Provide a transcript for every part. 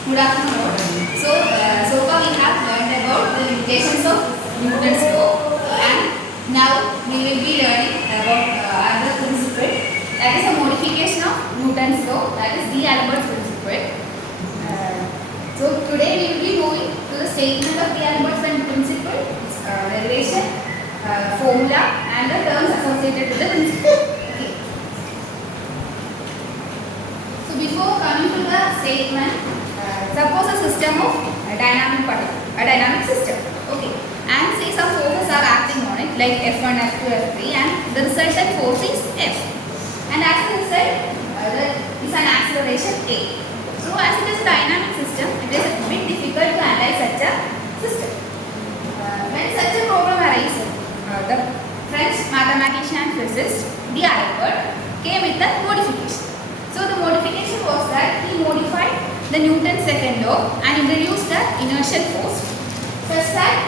Good afternoon. So far we have learned about the limitations of Newton's law, and now we will be learning about another principle, that is a modification of Newton's law, that is D'Alembert principle. So today we will be moving to the statement of D'Alembert principle, its derivation, formula, and the terms associated with the principle. Okay. So before coming to the statement, suppose a system of a dynamic system, okay, and say some forces are acting on it like F1, F2, F3, and the resultant force is F, and as a result there is an acceleration A. So as it is a dynamic system, it is a bit difficult to analyze such a system. When such a problem arises, the French mathematician and physicist D'Alembert came with a modification. So the modification was that he modified the Newton's second law and introduced the inertial force such that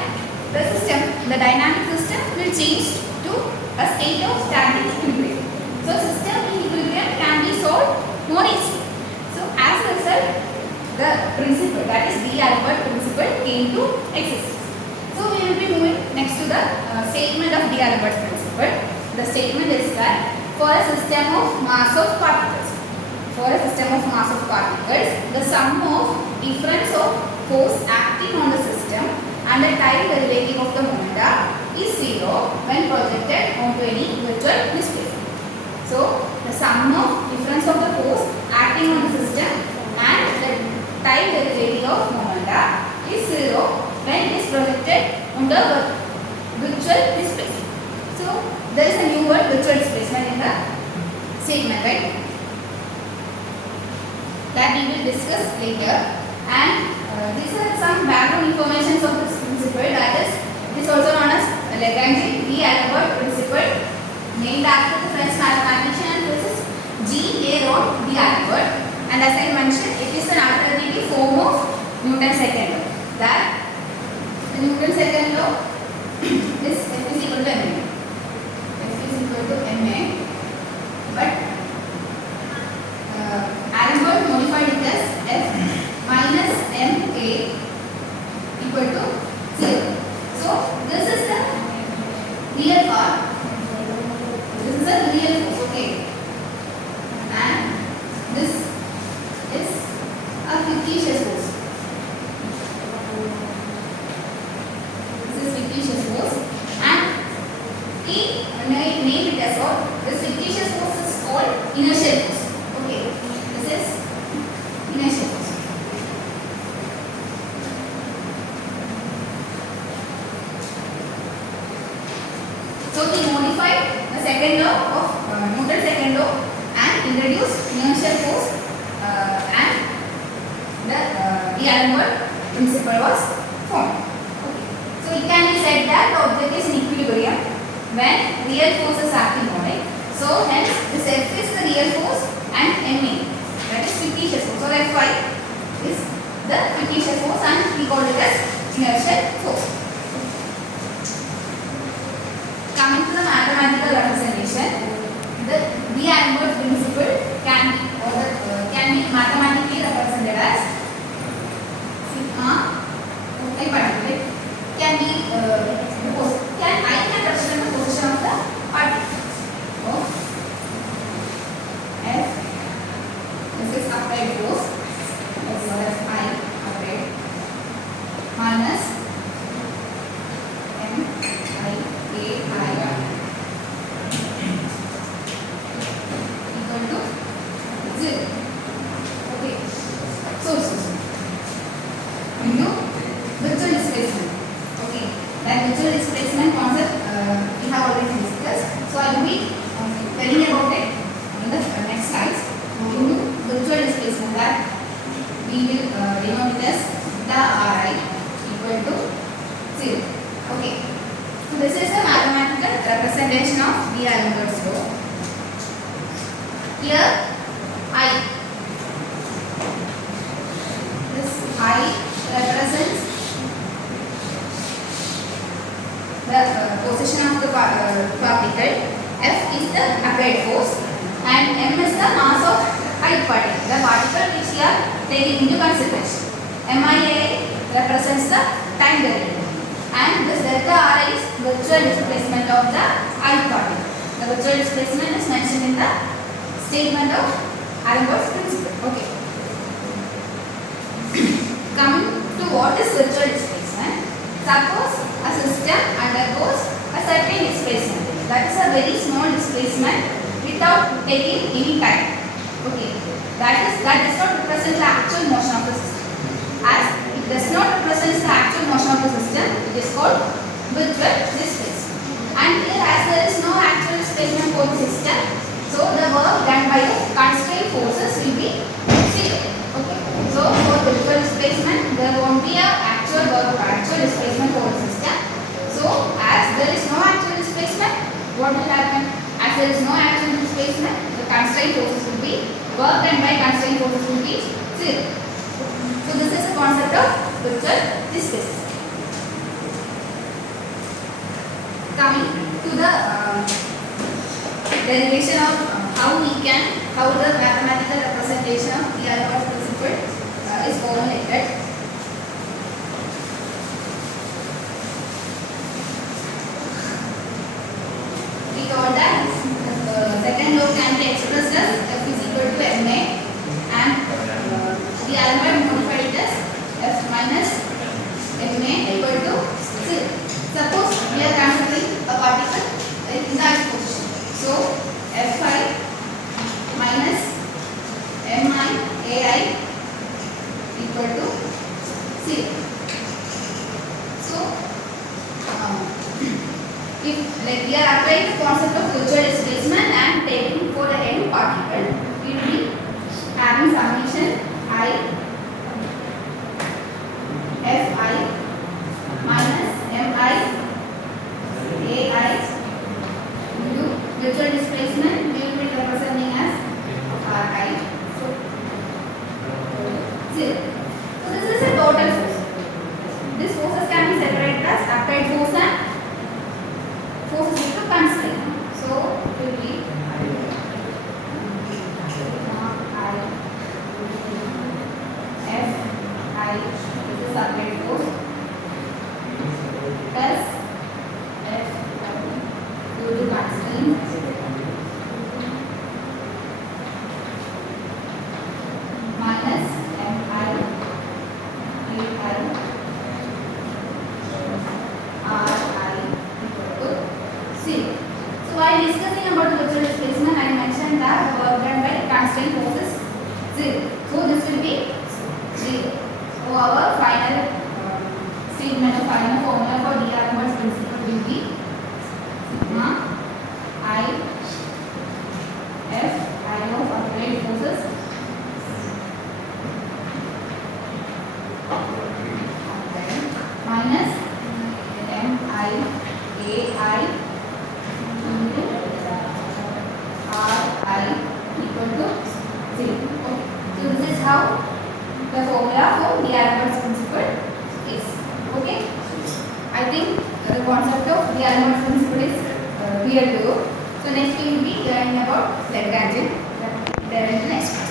the system, the dynamic system, will change to a state of static equilibrium. So system in equilibrium can be solved more easily. So as a result, the principle, that is D'Alembert principle, came to existence. So we will be moving next to the statement of D'Alembert principle. The statement is that for a system of mass of particles, the sum of difference of force acting on the system and the time derivative of the momenta is 0 when projected onto any virtual displacement. So the sum of difference of the force acting on the system and the time derivative of momenta is 0 when it is projected onto a virtual displacement. So there is a new word, virtual displacement, in the statement, right? That we will discuss later, and these are some background information of this principle, that is, it is also known as Lagrange D'Alembert principle, named after the French mathematician and physicist G. A. Rod D'Alembert, and as I mentioned, it is an alternative form of Newton's second law. That the Newton's second law is F is equal to ma. F is equal to ma, but D'Alembert modified it as F minus ma equal to 0. So this is the real part. This is the real force, okay, and this is a fictitious force. This is fictitious force, and he named it as what? This fictitious force is called inertial force. Okay, this is inertial force. So he modified the second law of Newton's second law and introduced inertial force, and the D'Alembert principle was formed. Okay. So it can be said that the object is in equilibrium when real force is acting on it. So hence this F is the real force and ma, that is fictitious force, or Fi is the fictitious force, and we call it as inertial force. Coming to the mathematical representation, the D'Alembert principle can be mathematically represented as sigma I particle can be I can represent the position of the particle. So F, this is applied force, as Fi applied, minus m I a I equal to 0. Okay. So into virtual displacement. Okay. That virtual displacement concept we have already discussed. So I will be telling about it in the next slides. Into virtual displacement, that we will denote it as the Ri equal to 0. Okay. So this is the mathematical representation of D'Alembert's law. Here I, this I represents the position of the particle. F is the applied force, and m is the mass of ith particle, the particle which we are taking into consideration. MIA represents the time derivative. And this delta Ri is virtual displacement of the I particle. The virtual displacement is mentioned in the statement of Arenberg's principle. Okay. Coming to what is virtual displacement. Suppose a system undergoes a certain displacement. That is a very small displacement without taking any time. Okay. That does not represent the actual motion of the system. As it does not represent the actual motion of the system, it is called virtual displacement. And here, as there is no actual displacement for the system, so the work done by the constraint forces will be zero. Okay. So for virtual displacement, there won't be a actual work or actual displacement for the system. So as there is no actual displacement, what will happen? As there is no actual displacement, the constraint forces will be work done by constraint forces will be zero. So this is the concept of virtual displacement. Coming to the derivation of how the mathematical representation of the Arenberg's principle is formulated. We told that second law can be expressed as F is equal to ma, and the Arenberg modified it as F minus ma equal to 0. Suppose we are considering a particle in the X position. So Fi minus mi ai equal to 0. So if like we are applying the concept of virtual displacement and taking for the n particle, we will be having summation I Fi minus mi ai into virtual displacement we will be representing as Ri. So 0. So this is a total force. These forces can be separated as applied force and force due to constraint. So it will be Fi is the applied force plus F due to constraint minus mi ai Ri equal to 0. So while discussing about virtual displacement, I mentioned that work done by constraint forces 0. So this will be 0. So our final statement of final formula for D. Arenberg's principle will be sigma I F I of applied forces minus mi ai into Ri equal to 0. Okay. So this is how the formula for D. Arenberg's principle is. Okay. I think the concept of D. Arenberg's principle is clear to you. So next we will be learning about Lagrangian. Next.